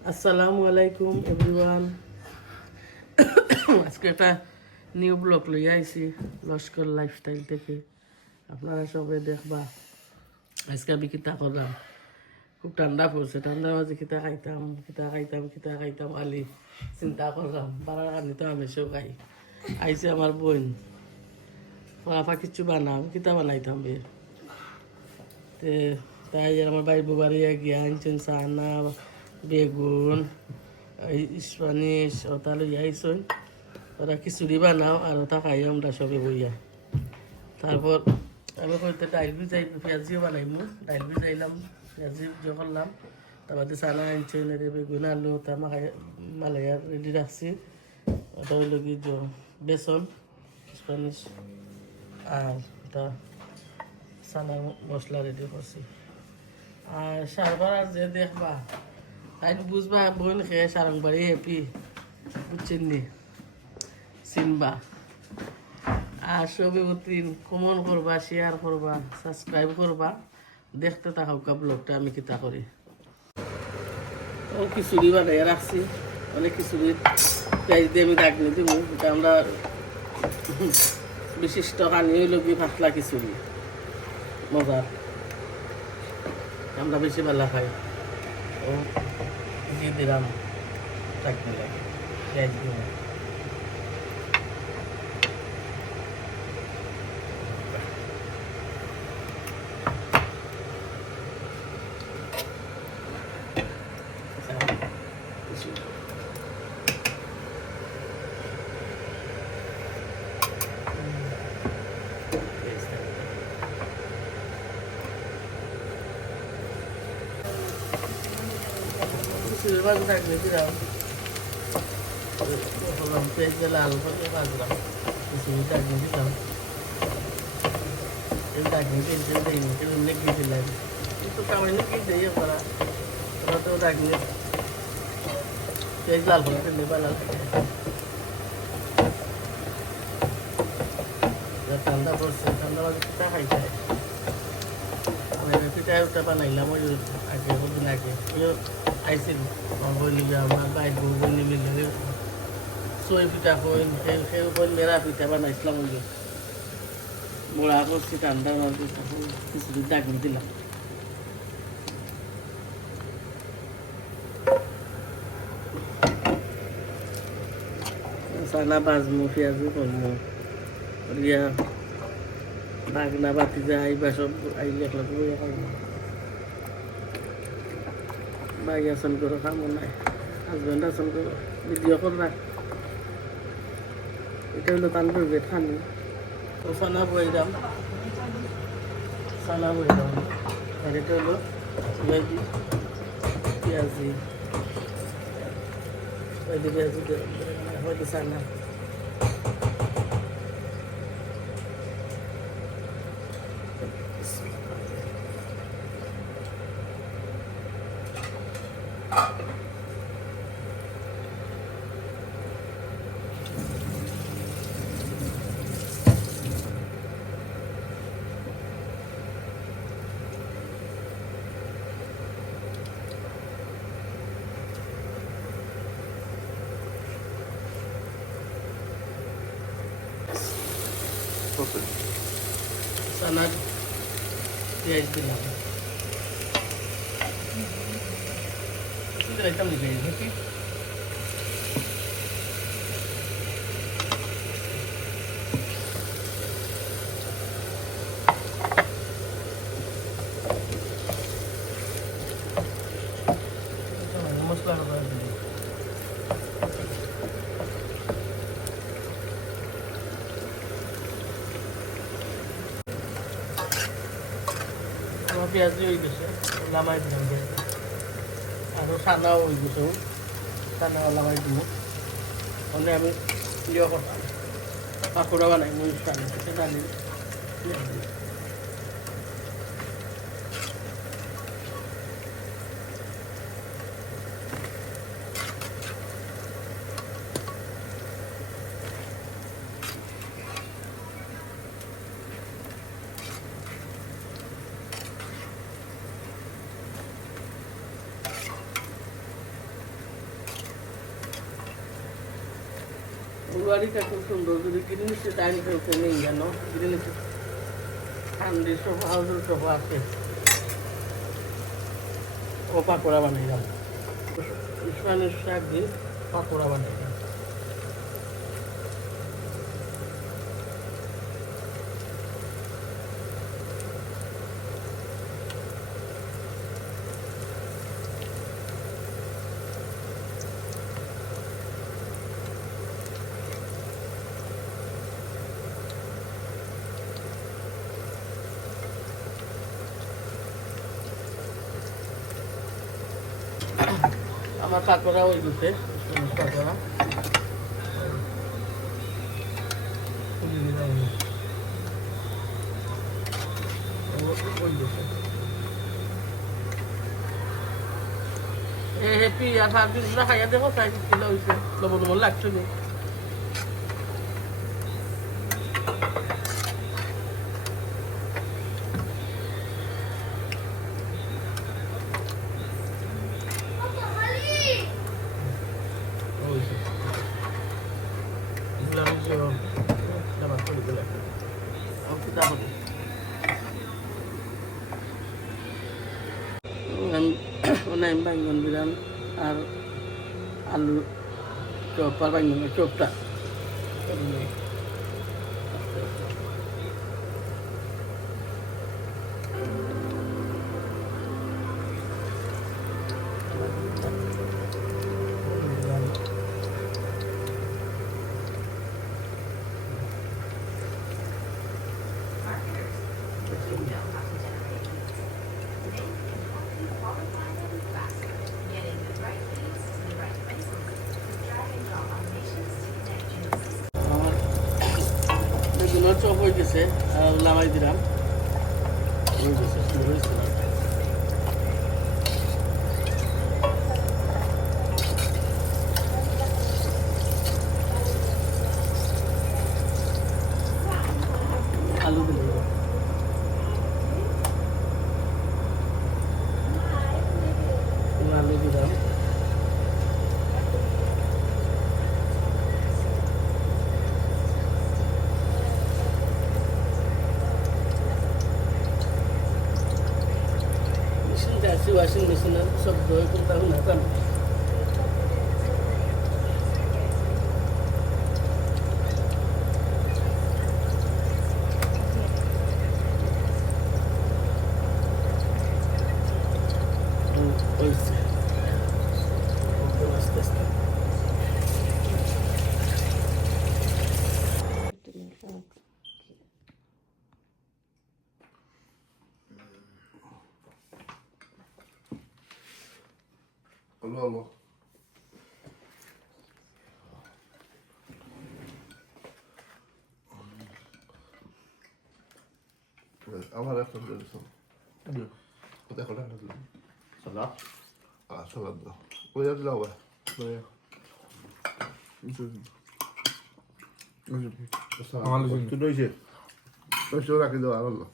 আসসালামু আলাইকুম এভরিওয়ান আজকে একটা নিউ ব্লগ লই আইছি লস্কর লাইফস্টাইল থেকে আপনারা সবাই দেখবা আজকে আমি কিতা করলাম খুব ঠান্ডা পড়ছে ঠান্ডার মাঝে কিতা খাইতাম কিতা খাইতাম কিতা খাইতাম আলি চিন্তা করলাম বাড়ার কারণে তো আমি সব খাই আইছে আমার বোন ফাফা কিছু বানাম কিতা বানাইতাম বে তে তাই আমার ভাই বুবারিয়া গিয়া আনছেন সানা বেগুন, এই স্পানিশ ওটা লই আইসন ওরা খিচুড়ি বানাও আর ওটা খাই আমরা সবে বইয়া তারপর আমি হয়তো ডাইল ভিজাই পেঁয়াজিও বানাইমু ডাইল ভিজাইলাম পেঁয়াজি ভিজো করলাম তারপরে সানা আনছেন এর বেগুন, আলু ওটা মাখাই মালাইয়া রেডি রাখছি ওটা হইল কি বেসন স্পানিশ আর ওটা সানা মশলা রেডি করছি আর সারবার আর যে দেখবা। তাই বুঝবা বোন খেয়ে সারংবাড়ি হ্যাপি বুঝছেন নি আর সবে প্রতিদিন কমন করবা শেয়ার করবা সাবস্ক্রাইব করবা দেখতে থাকো ব্লগটা আমি কিতা করি ও খিচুড়ি বানাই রাখছি অনেক খিচুড়ি দিয়ে আমি রাখনি দিব এটা আমরা বিশিষ্ট কানি হইল কি পাতলা খিচুড়ি মজার আমরা বেশি ভালো খাই দিয়ে দিলাম। চাটনি লাগে। দিয়ে খিচুড়ির মাঝে থাকলে দিলাম করলাম পেঁয়াজ লাল করে ভাজলাম। খিচুড়ি চাটনি দিলাম এই চাটনি টেনশন দেয়নি কেউ লেগে দিলাম কিন্তু দিলে ভালো ঠান্ডা পড়ছে, ঠান্ডা পিঠা খাই ওটা বানাইলাম ওই আগে কদিন আগে কেউ আইছিল আমার সই পিঠা কইন সেই কইন মেরা পিঠা বানাইছিলাম ওই মোড়া করছি মাঝে কিছুদিন ডাকনি দিলাম। করমু। রিয়া বাগনা বাতি যা আইবা সব আইলে একলা বইয়া খাইব ভাই আসন করো, কামো নাই। হাজবেন্ড আসন করো ভিডিও করবা এটা হলো তান করবে, খানি। তো সানা বই দাম সানা বই দাম আর এটা হলো পেঁয়াজি পেঁয়াজি। হয়তো পেঁয়াজি হয়তো সানা সানার পেঁয়াজ দিলাম দিলাম পেঁয়াজ নাকি মশলা দিলাম আমার পেঁয়াজ হয়ে গেছে, লামাই দিলাম আরও সাদাও হয়ে গেছে সাদা লামাই দিব। মানে আমি ইয়ে করতাম। পাকোড়া বানাই মুই সানি সেটা ডালি দুয়ারিটা খুব সুন্দর, যদি গ্রিনিসে টাইম খেলতে নেই জানো গ্রিনিসে ঠান্ডি সব হাউসের সব আছে। ও পাকোড়া বানাইলাম ইসমানের শাক পাকোড়া বানাইলাম আমার পাকোড়া ওই দিতে পাকোড়া হ্যাঁ আর ভাবছি না খাইয়া দেখো তাই কিলো হয়েছে লবণ লবণ লাগছে নি হয়েছে এগুলো আমি যে দাবার করে দিলাম ওকে তাহলে ওনাই বাইঙ্গন দিলাম আর আলু চপ আর বাইঙ্গনের চপটা আমার বেগুনের চপ হয়ে গেছে লামাই দিলাম। গেছে শুরু হয়েছে। situasi misalnya sebuah tahun datang Allah. আমার একটা দিয়েছেন কোথায় কোথায় দিলাম Salat. Ah, salad daw. Kuya dilaw eh. Kuya. আমার. Tuloy siya, rakin daw, aral lang.